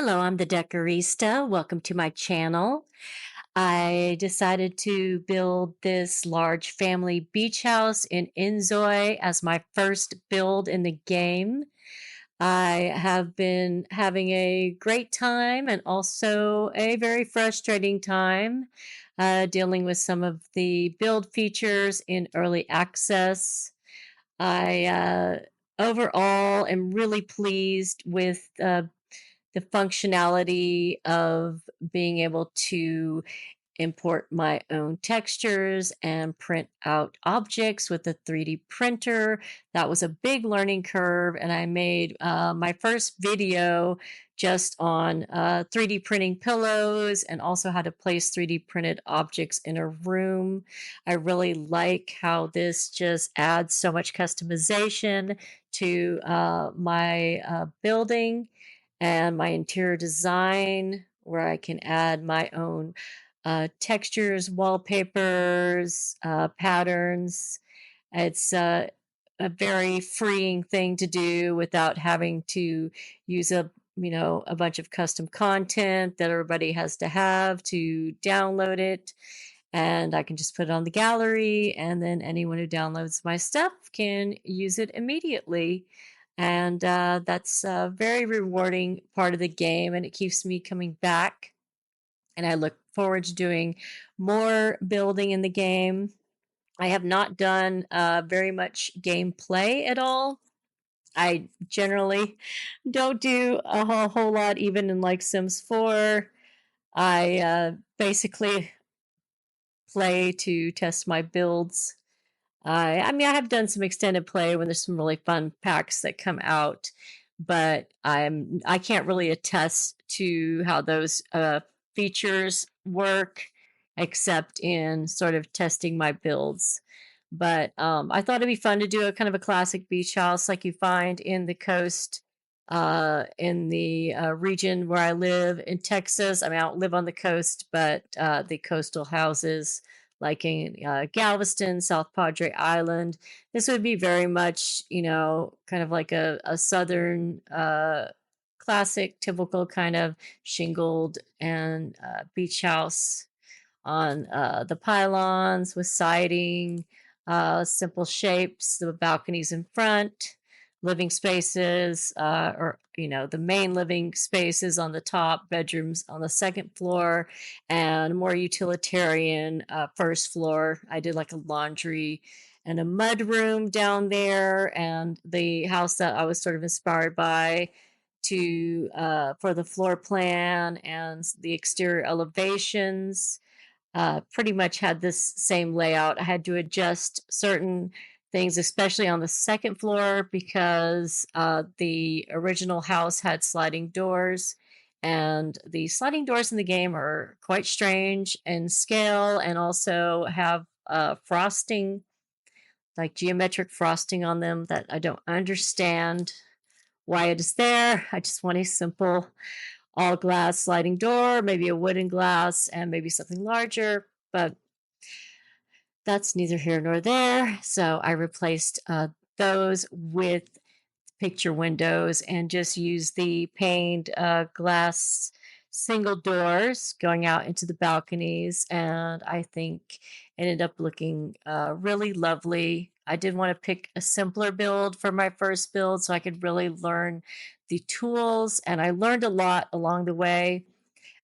Hello, I'm the Decorista. Welcome to my channel. I decided to build this large family beach house in inzoi as my first build in the game. I have been having a great time and also a very frustrating time dealing with some of the build features in early access. I overall am really pleased with the functionality of being able to import my own textures and print out objects with a 3D printer. That was a big learning curve, and I made my first video just on 3D printing pillows and also how to place 3D printed objects in a room. I really like how this just adds so much customization to my building and my interior design, where I can add my own textures, wallpapers, patterns. It's a very freeing thing to do without having to use a bunch of custom content that everybody has to have to download it. And I can just put it on the gallery, and then anyone who downloads my stuff can use it immediately. And that's a very rewarding part of the game, and it keeps me coming back. And I look forward to doing more building in the game. I have not done very much gameplay at all. I generally don't do a whole lot, even in like Sims 4. I basically play to test my builds. I have done some extended play when there's some really fun packs that come out, but I can't really attest to how those features work, except in sort of testing my builds. But I thought it'd be fun to do a kind of a classic beach house like you find in the coast, in the region where I live in Texas. I mean, I don't live on the coast, but the coastal houses like in Galveston, South Padre Island. This would be very much, kind of like a southern classic, typical kind of shingled and beach house on the pylons with siding, simple shapes, the balconies in front, living spaces, or the main living spaces on the top, bedrooms on the second floor, and more utilitarian first floor. I did like a laundry and a mud room down there, and the house that I was sort of inspired by to for the floor plan and the exterior elevations pretty much had this same layout. I had to adjust certain things, especially on the second floor, because the original house had sliding doors. And the sliding doors in the game are quite strange in scale and also have frosting, like geometric frosting on them that I don't understand why it is there. I just want a simple all glass sliding door, maybe a wooden glass, and maybe something larger. But that's neither here nor there. So I replaced those with picture windows and just used the paned glass single doors going out into the balconies. And I think it ended up looking really lovely. I did want to pick a simpler build for my first build so I could really learn the tools. And I learned a lot along the way.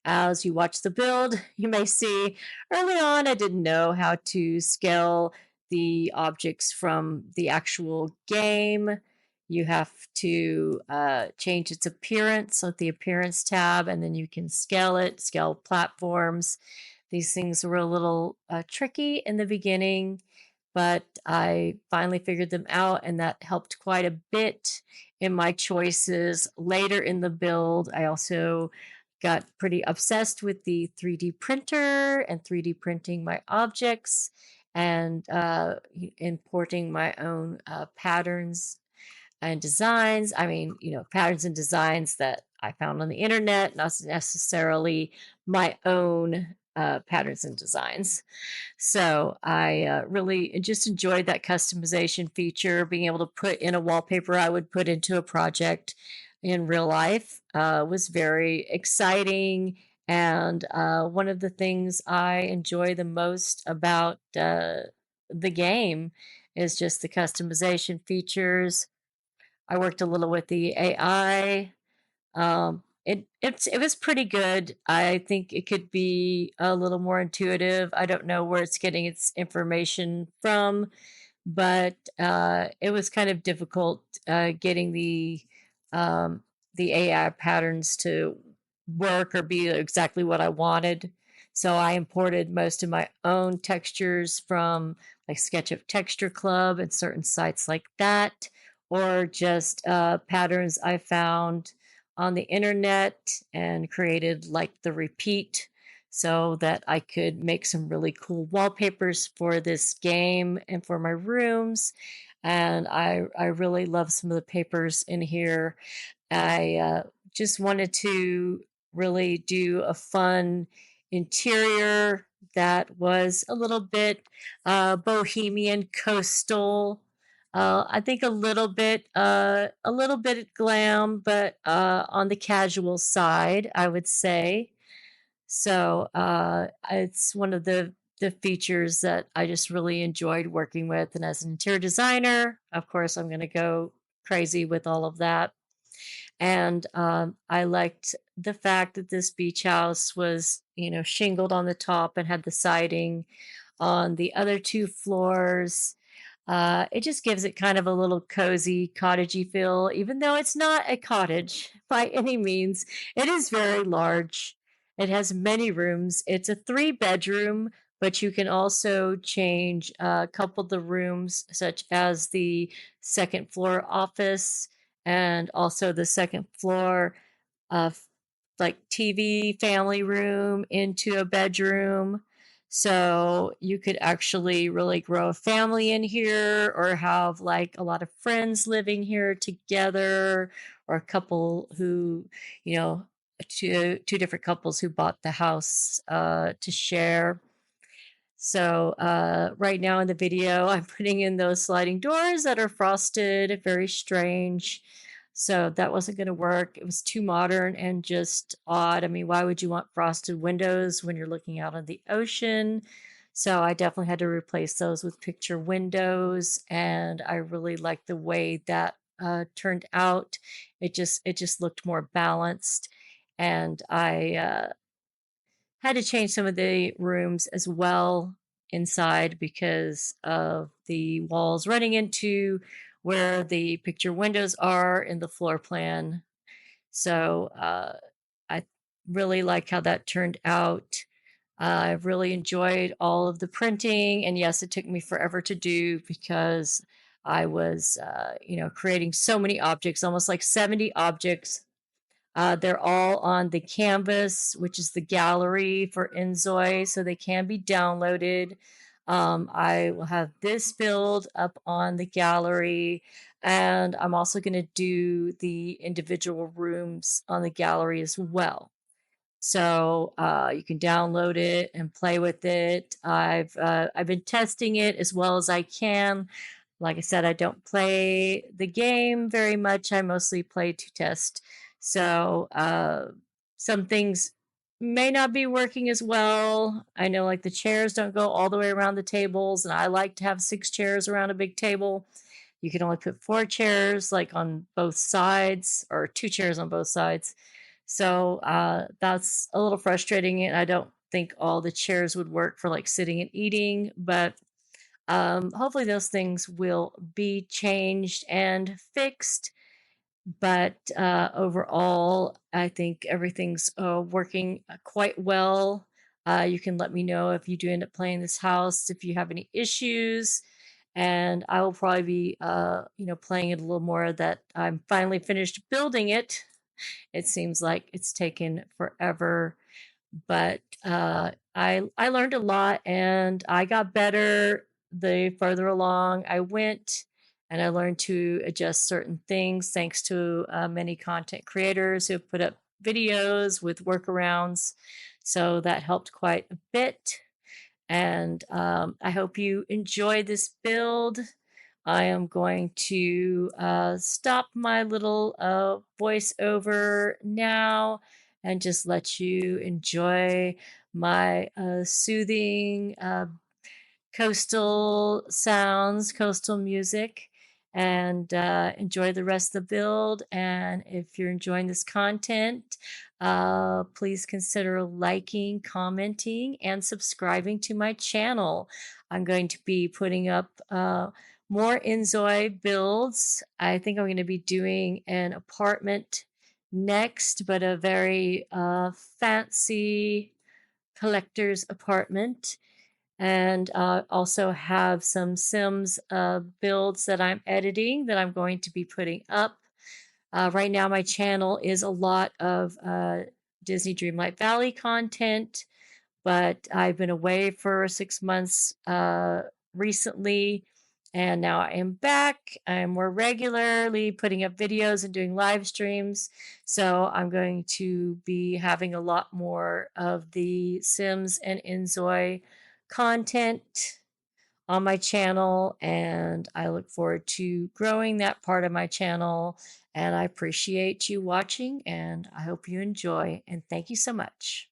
As you watch the build, you may see early on I didn't know how to scale the objects from the actual game. You have to change its appearance with the appearance tab, and then you can scale it, scale platforms. These things were a little tricky in the beginning, but I finally figured them out, and that helped quite a bit in my choices later in the build. I also got pretty obsessed with the 3D printer and 3D printing my objects and importing my own patterns and designs. I mean, patterns and designs that I found on the internet, not necessarily my own patterns and designs. So I really just enjoyed that customization feature, being able to put in a wallpaper I would put into a project in real life was very exciting. And one of the things I enjoy the most about the game is just the customization features. I worked a little with the AI. It was pretty good. I think it could be a little more intuitive. I don't know where it's getting its information from, but it was kind of difficult getting the AI patterns to work or be exactly what I wanted. So I imported most of my own textures from like SketchUp Texture Club and certain sites like that, or just patterns I found on the internet and created like the repeat so that I could make some really cool wallpapers for this game and for my rooms. And I really love some of the papers in here. I just wanted to really do a fun interior that was a little bit bohemian coastal. I think a little bit glam, but on the casual side, I would say. So it's one of the features that I just really enjoyed working with. And as an interior designer, of course, I'm going to go crazy with all of that. And I liked the fact that this beach house was, you know, shingled on the top and had the siding on the other two floors. It just gives it kind of a little cozy, cottagey feel, even though it's not a cottage by any means. It is very large. It has many rooms. It's a three-bedroom, but you can also change a couple of the rooms, such as the second floor office and also the second floor of like TV family room into a bedroom. So you could actually really grow a family in here or have like a lot of friends living here together or a couple who, you know, two different couples who bought the house to share. So right now in the video, I'm putting in those sliding doors that are frosted, very strange. So that wasn't going to work. It was too modern and just odd. I mean, why would you want frosted windows when you're looking out on the ocean? So I definitely had to replace those with picture windows, and I really liked the way that turned out. It just looked more balanced, and I had to change some of the rooms as well inside because of the walls running into where the picture windows are in the floor plan. So I really like how that turned out. I've really enjoyed all of the printing, and yes, it took me forever to do because I was, you know, creating so many objects, almost like 70 objects. They're all on the canvas, which is the gallery for inzoi, so they can be downloaded. I will have this build up on the gallery, and I'm also going to do the individual rooms on the gallery as well. So you can download it and play with it. I've been testing it as well as I can. Like I said, I don't play the game very much. I mostly play to test. So some things may not be working as well. I know like the chairs don't go all the way around the tables, and I like to have 6 chairs around a big table. You can only put 4 chairs like on both sides, or 2 chairs on both sides. So that's a little frustrating, and I don't think all the chairs would work for like sitting and eating, but hopefully those things will be changed and fixed. But overall, I think everything's working quite well. You can let me know if you do end up playing this house, if you have any issues, and I will probably be, you know, playing it a little more. That I'm finally finished building it. It seems like it's taken forever, but I learned a lot and I got better the further along I went, and I learned to adjust certain things thanks to many content creators who put up videos with workarounds. So that helped quite a bit. And I hope you enjoy this build. I am going to stop my little voiceover now and just let you enjoy my soothing coastal sounds, coastal music, and enjoy the rest of the build. And if you're enjoying this content, please consider liking, commenting, and subscribing to my channel. I'm going to be putting up more inzoi builds. I think I'm going to be doing an apartment next, but a very fancy collector's apartment, and also have some Sims builds that I'm editing that I'm going to be putting up. Right now, my channel is a lot of Disney Dreamlight Valley content, but I've been away for 6 months recently, and now I am back. I'm more regularly putting up videos and doing live streams, so I'm going to be having a lot more of the Sims and inzoi content on my channel, and I look forward to growing that part of my channel. And I appreciate you watching, and I hope you enjoy, and thank you so much.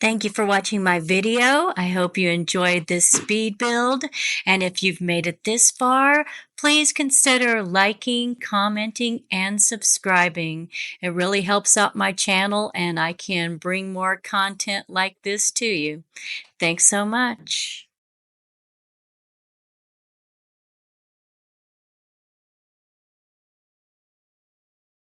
Thank you for watching my video. I hope you enjoyed this speed build. And if you've made it this far, please consider liking, commenting, and subscribing. It really helps out my channel and I can bring more content like this to you. Thanks so much.